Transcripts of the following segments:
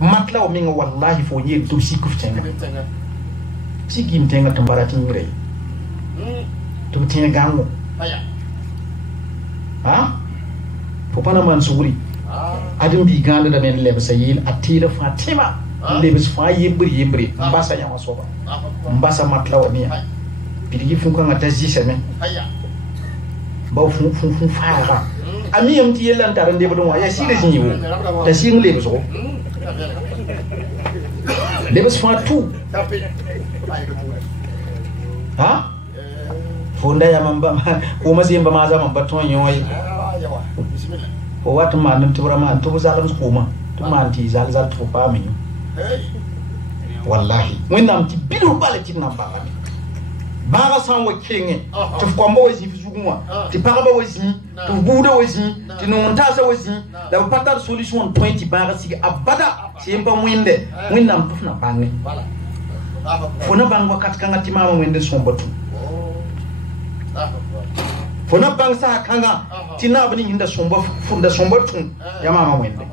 matla o minga wallahi fo nyi to sikuf tenga sikim tenga tambarati ngire to tenga gango ha fo pana man suri adin bi ganda da men lebe sayil atira fatima lebe fa yebri mbasa ya masoba mbasa matla o ni bidigi fun kan ta ji seme ba fun fara ami yam ti yelan taran de bodon wa ya sile jinyi wo ta sing lebe so lebe fa tu ha fonda ya mamba ko mazimba maza mamba ton yoy o watu manum tibra man to zalam skuma to man ti zal to fami wallahi wendam ti bidu balati namba baga san wa kinge to kwamba wazi fizuguma ti paraba wazi to buda wazi ti no ntasa wazi la patar solution point baga sig abada simpa mwinde wendam tufna bangi fona bangwa katkanga timama mwinde sombatu fona bangsa kanga tinabni hinda somba funda sombatu ya mama wende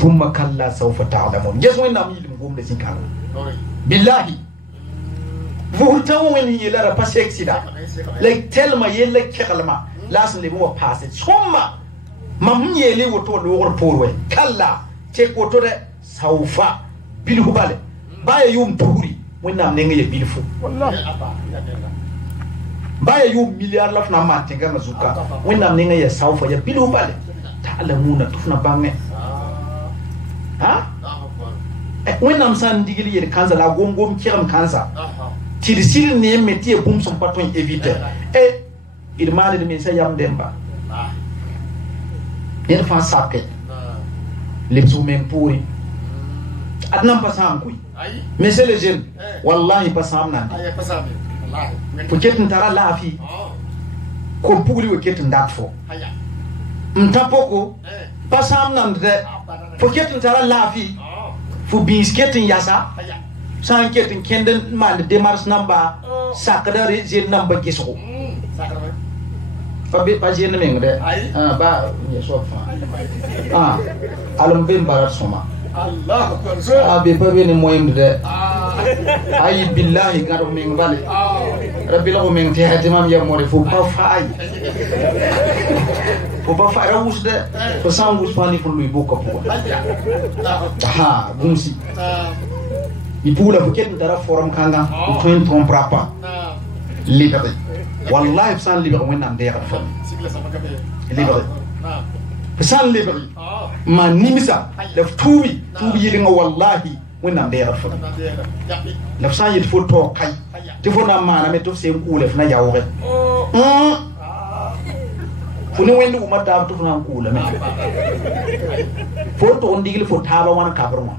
thumma kalla sawfa ta'lamun yes wendam yilim gomde sinkanga billahi Vurtawo when he let a pass exida. Like tell my yellow kekalma, last live or pass it. Soma Mamye live to the war poor way. Kalla, take what to the Saufa, Bilhubale. Buy a yum puri when I'm naming a beautiful. Buy a you million of Namati Gamazuka when I'm naming a South for your Bilhubale. Talamuna Tufna Bange. Huh? When I'm son digili the cancer, I won't go kill cancer. Till still name me tea boom some pattern evite. It married me say yam demba. In fan socket. Lips women puri. At number Samqui. Messelagin, wallahi Pasamna. Forgetting Tara Lafi. Compuli were getting that for. Mtapoko, Pasamna, forgetting Tara Lafi. For being skating Yasa. San getting Kendon man the Demars number, Sakadari Zin number Giso. A bit by Zinning there. Ba, yes, what fun. Alam Bim Barasoma. I'll be paving in Moim there. I billahi got of Ming Valley. A below Ming Tihatimam Yamori for Pafai. For Pafai, I was there. For some was funny from Louis Book of Ha, Bumsi. Il pula buket dara forum kanga twin tom prapa liberté wallahi sans liberté when am there fa liberté sans liberté ma nimisa la tubi yilinga wallahi when am there fa la sans yit fo to kay te fo na mana me to se kula fa na yawre fu ne wendu umata to na kula me fo to ndigil fo taba wan kabruma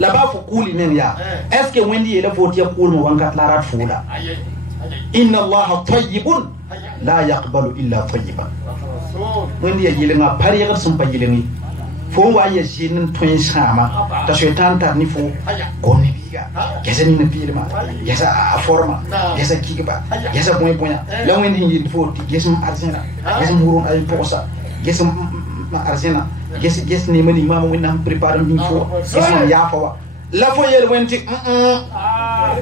là-bas faut couler ya est-ce que wendi ele faut tiya cool mo wankat la rat fula inna allaha tayyibun la yaqbalu illa tayyiban wendi ya yilenga pari ya sum pa yilengi fo wa ya jinin tun sama ta shaitan tar ni fo gonni biga yasa ni na pirma yasa forma yasa kiba yasa boya la wendi yin fo ti yesa arsena yesa murun ay posa yesa arsena yes ni mani mama wina prépare une fois yes ya fa la fois yel wenti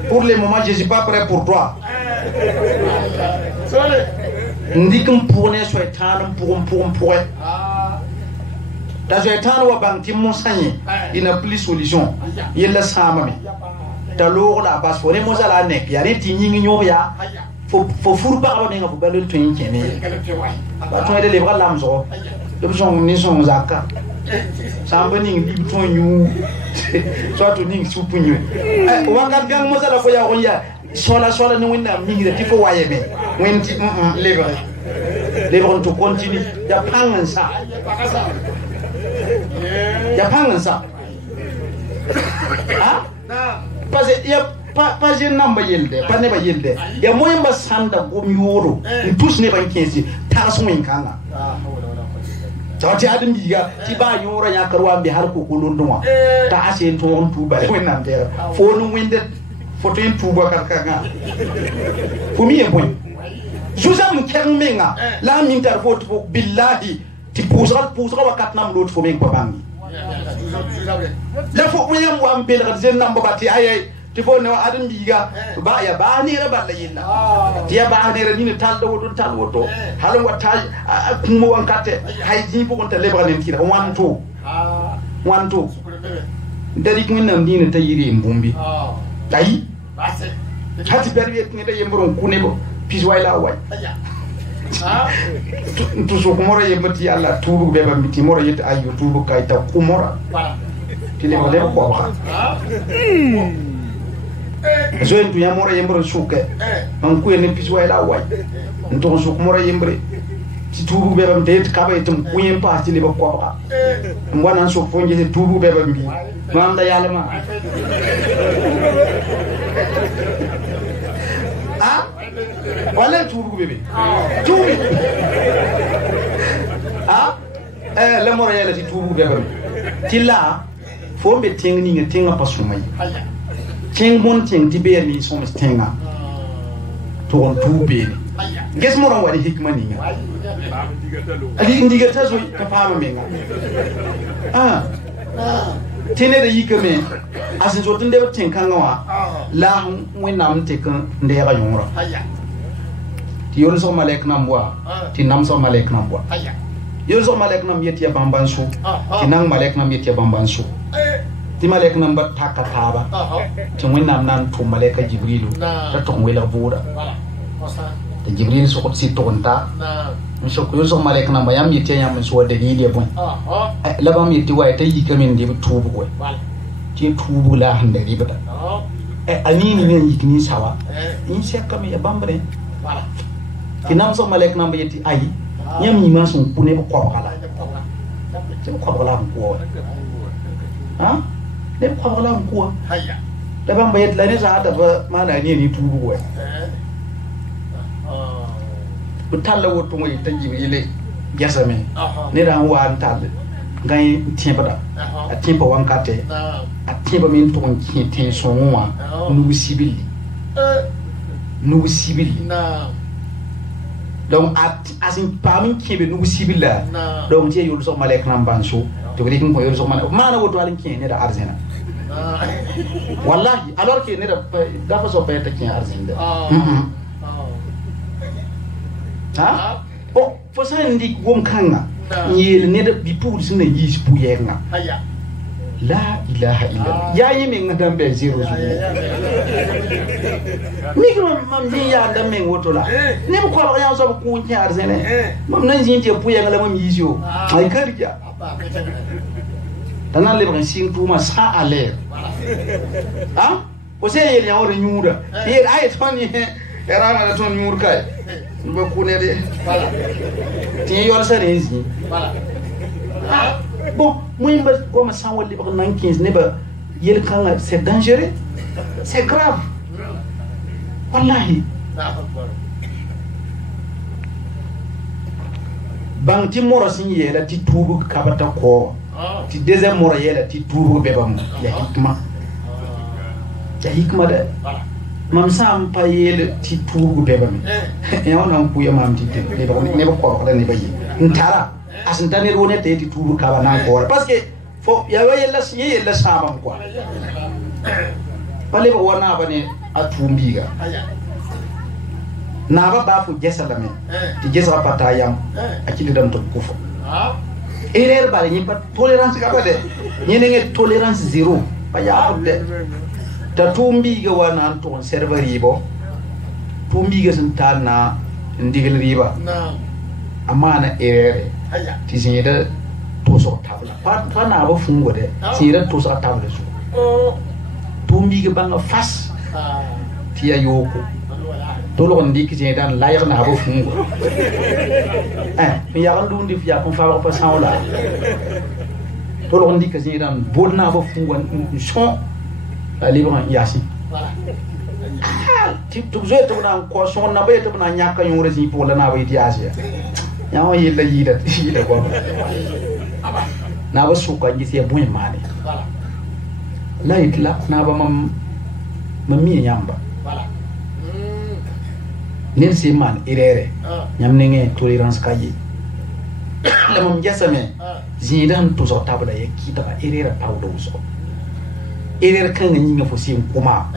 pour le moment je suis pas prêt pour toi ndikum pour ne shaitan pour da shaitan wa banti monsanye ina plus solution yella sama ta lo la bas for mo zala nek ya reti nyingi nyo ya fo fur ba ba nga fo balul tin kene ba to de lebra lamzo de son ni son zaka samba ni bi to nyu so to ni supunyu wanga gang mo zala fo ya onya sola ni wina mi ngi ti fo waye be wenti lebra to continue ya pangan sa ah parce que ya pas je namba yelde pas ne ba yelde ya moyen ba sanda gom yoro tous ne ba kensi ta so min kanga tawti adin diga ti ba yoro ya karwa bi har ko kulunduma ta asen to on tuba wannan der fo no winde fo to tuba kanga fo mi e boy jusam kermenga la min tar fo billahi ti pusra wakat nam lot fo min ko bangi la fo mun yam wa mbel ga zen namba bati ay ti fo no adam biga ba ya ba ni ra balla yilla ti ya ba ni ra ni tal woto halan watta kumo wan katte hay ji bu on ta lebra len tira wanto dari kun nam dina tayiri mbumbi ay hati perbe ni da yembron kunebo pis wayla way tu so kumora yebati alla tubu beba miti mora yete ayu tubu kay ta kumora ti le wala ko wax zo en tu ya mora yembro suke on ku en pis wayla way nto so kumora yembre ti tubu beba mti et kaba etum kuyen pa ti le ko wax ngwana so fonje ti tubu beba mbi mam da yalla ma wala tubu bebe tubu la mora yalla ti tubu bebe ti la fo be ting ni tinga pasumay ting mon ting ti be ni so mes tinga to on tube ges mora wadi hikma ni nga ali ndiga tazo ka fama menga tene da yikame asin so tunde tin kan wa la winam te kan nde ga yonra ti yon so malek nambwa ti nam so malek nambwa yon so malek nam yeti ya bambansu ti nang malek nam yeti ya bambansu ti malek nam ba takataba ti winam nan to maleka jibrilu ta to wela buda ta jibril so ko si tonta so ko yon so malek nam ba yam yeti yam so dalili ya bon la bam yeti wa ta yikame ndi tubu ko ti tubu la hande ribata anini ne yikini sawa in sekame ya bambre wala kinam so malek nam yeti ay nyam ni ma son kune ko kala ko kala ko ne ko kala ko haya da ban bayet la ne za ta ba mana ne ni tubu ko bu talla wotu ngoy tanji ile jasame ne ran wa tal ngay timbada atimba wankate atimba min to ki ten sonwa nu sibili na donc asin pamin kebe nugu sibilla donc tie yul so malek nam banso to gadi ko yul so mana woto alin ken ne da arzena wallahi alors que ne da fa so peta ken arzenda bon fo sa ndik wom kanga yel ne da bi pour sine yis bu yenga la ilaha illallah ya yimi ngadam be zero micro mam ni ya ndam men wotola ne ko ko ya so ko nyaar zene mam nan jinti pu ya ngala mam yisio ay karja tanan le ban sin tuma sa aller o se yel ya wora nyuda yel ay ton era na ton nyur kay ba ku ne de voilà ti yor sa rezi voilà bon moi je comme ça on libre dans 15 ne ba yel kan c'est dangereux c'est grave wallahi bang ti moro sin yela ti tubu kabata ko ti deuxième moro yela ti tubu bebam ya hikma de mam sam pa yel ti tubu bebam e on ku ya mam ti ne ba ko ne ba yi ntara asintane wone te ti tubu kaba nan ko parce que fo ya yella sabam quoi pale wona bane atumbiga na ba fu jesalame ti jesra pata yam akili dam to kufo erreur bale ni pat tolérance ka bade ni ne tolérance zéro pa ya de ta tumbiga wana to serveur yibo tumbiga santana ndigal riba amana erreur ti sinida to so tabla pa na ba fungo de sinida to so tabla su tumbi ke banga fas ti ayoko to lo ndi ki sinida la ya na ba fungo mi ya ndu ndi fi ya ko fa ba sa wala to lo ndi ki sinida bol na ba fungo son ali ba yasi ti to zo to na ko son na ba to na nyaka yore si pola na ba ti asia yawo yilla yida ko na ba suka ngisi ya buy mane la itla na ba mam mi nyamba nen si man irere nyam ne nge tolérance kaji la mom jasame zidan to so tabla ya kita ka erera pawdo so erer kan ni fo sim kuma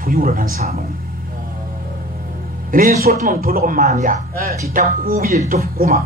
fo yura nan sama ne sotmam to lo man ya ti takubi to kuma